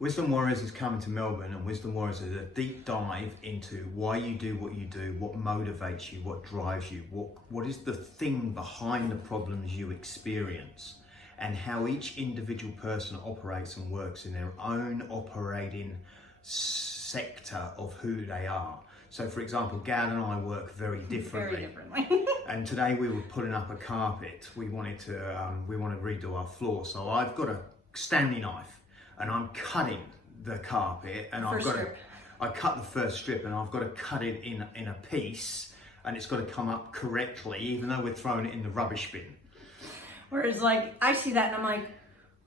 Wisdom Warriors is coming to Melbourne, and Wisdom Warriors is a deep dive into why you do what you do, what motivates you, what drives you, what is the thing behind the problems you experience, and how each individual person operates and works in their own operating sector of who they are. So for example, Gad and I work very differently. Very differently. And today we were putting up a carpet. We want to redo our floor. So I've got a Stanley knife and I'm cutting the carpet, and I cut the first strip, and I've got to cut it in a piece, and it's got to come up correctly, even though we're throwing it in the rubbish bin. Whereas like, I see that and I'm like,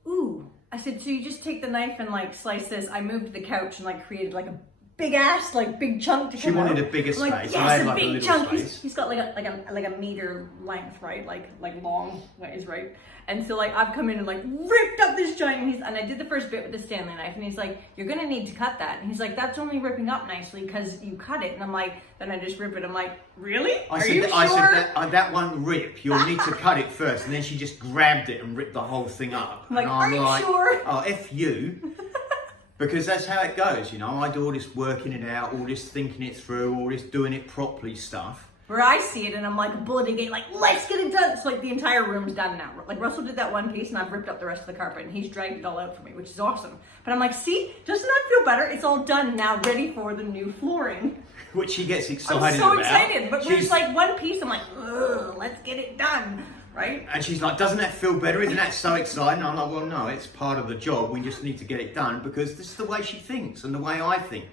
ooh. I said, so you just take the knife and like slice this. I moved the couch and like created like a big ass, like big chunk to come out. She wanted a bigger space. Like, yes, I had a like big a little chunk. space. He's got like a meter length, right? Like long ways, right? And so like I've come in and like ripped up this giant, and I did the first bit with the Stanley knife, and he's like, you're gonna need to cut that. And he's like, that's only ripping up nicely because you cut it. And I'm like, then I just rip it. I'm like, really? I said that won't rip. You'll need to cut it first. And then she just grabbed it and ripped the whole thing up. I'm like, and I'm are you sure? Oh, F you. Because that's how it goes, you know. I do all this working it out, all this thinking it through, all this doing it properly stuff. Where I see it and I'm like a bullet gate, like, let's get it done. So like the entire room's done now. Like Russell did that one piece and I've ripped up the rest of the carpet and he's dragged it all out for me, which is awesome. But I'm like, see, doesn't that feel better? It's all done now, ready for the new flooring. Which she gets excited I'm so about. excited, but we're just like one piece, I'm like, ugh, let's get it done, right? And she's like, doesn't that feel better? Isn't that so exciting? I'm like, well, no, it's part of the job. We just need to get it done because this is the way she thinks and the way I think.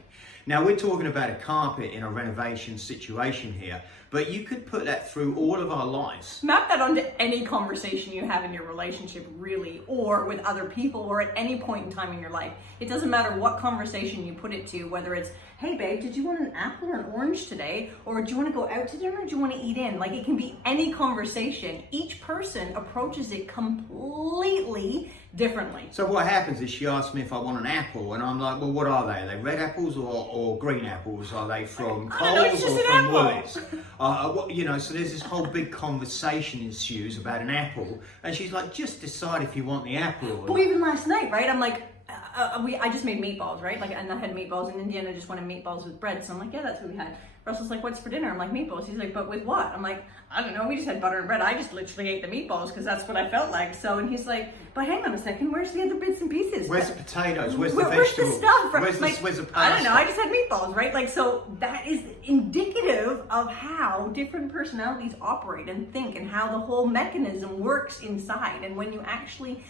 Now, we're talking about a carpet in a renovation situation here, but you could put that through all of our lives. Map that onto any conversation you have in your relationship, really, or with other people, or at any point in time in your life. It doesn't matter what conversation you put it to, whether it's, hey babe, did you want an apple or an orange today? Or do you want to go out to dinner or do you want to eat in? Like, it can be any conversation. Each person approaches it completely differently. So what happens is she asks me if I want an apple, and I'm like, well, what are they? Are they red apples or green apples? Are they from Coles or from Woolies? You know, so there's this whole big conversation ensues about an apple, and she's like, just decide if you want the apple. Well, even last night, right? I'm like, I just made meatballs, right? Like, and I had meatballs, and Indiana just wanted meatballs with bread. So I'm like, yeah, that's what we had. Russell's like, what's for dinner? I'm like, meatballs. He's like, but with what? I'm like, I don't know. We just had butter and bread. I just literally ate the meatballs because that's what I felt like. So, and he's like, but hang on a second. Where's the other bits and pieces? Where's the potatoes? Where's the Where's vegetables? the stuff? Where's the pasta? I don't know. I just had meatballs, right? Like, so that is indicative of how different personalities operate and think and how the whole mechanism works inside. And when you actually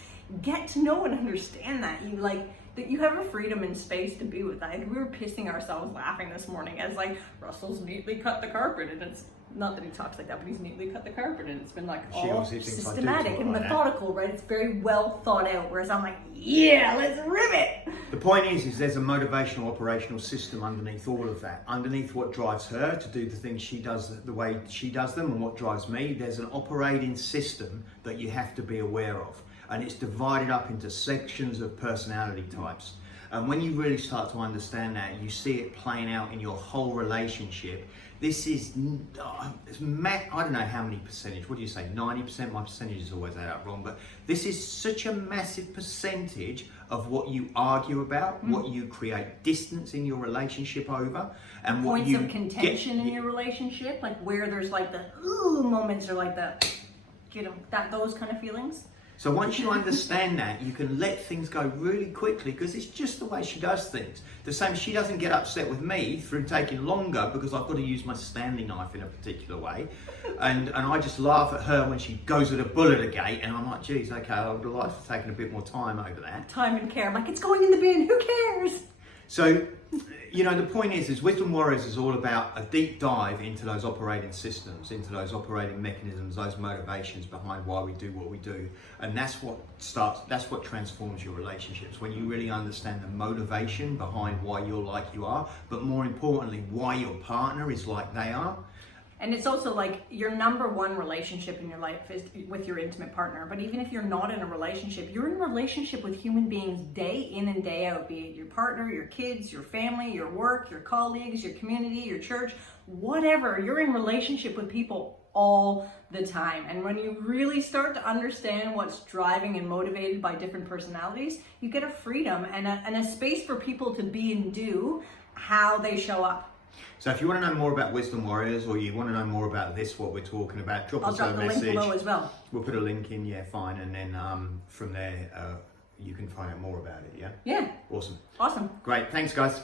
get to know and understand that, you like, that you have a freedom and space to be with that. Like, we were pissing ourselves laughing this morning as like Russell's neatly cut the carpet, and it's not that he talks like that, but he's neatly cut the carpet, and it's been like all systematic and methodical, right? It's very well thought out. Whereas I'm like, yeah, let's rip it. The point is there's a motivational operational system underneath all of that. Underneath what drives her to do the things she does the way she does them, and what drives me, there's an operating system that you have to be aware of. And it's divided up into sections of personality types. And when you really start to understand that, you see it playing out in your whole relationship. This is, I don't know how many percentage, what do you say, 90%? My percentages always add up wrong, but this is such a massive percentage of what you argue about, what you create distance in your relationship over, and what points you of contention in your relationship, like where there's like the ooh moments or like the, you know, those kind of feelings. So once you understand that, you can let things go really quickly because it's just the way she does things. The same, she doesn't get upset with me through taking longer because I've got to use my Stanley knife in a particular way. And I just laugh at her when she goes at a bull at a gate, and I'm like, geez, okay, I would like to have taken a bit more time over that. Time and care. I'm like, it's going in the bin, who cares? So, you know, the point is Wisdom Warriors is all about a deep dive into those operating systems, into those operating mechanisms, those motivations behind why we do what we do. And that's what transforms your relationships, when you really understand the motivation behind why you're like you are, but more importantly, why your partner is like they are. And it's also like your number one relationship in your life is with your intimate partner. But even if you're not in a relationship, you're in a relationship with human beings day in and day out, be it your partner, your kids, your family, your work, your colleagues, your community, your church, whatever. You're in relationship with people all the time. And when you really start to understand what's driving and motivated by different personalities, you get a freedom and a space for people to be and do how they show up. So if you want to know more about Wisdom Warriors, or you want to know more about this, what we're talking about, drop us a message. I'll drop the link below as well. We'll put a link in, yeah, fine. And then from there, you can find out more about it, yeah? Yeah. Awesome. Awesome. Great. Thanks, guys.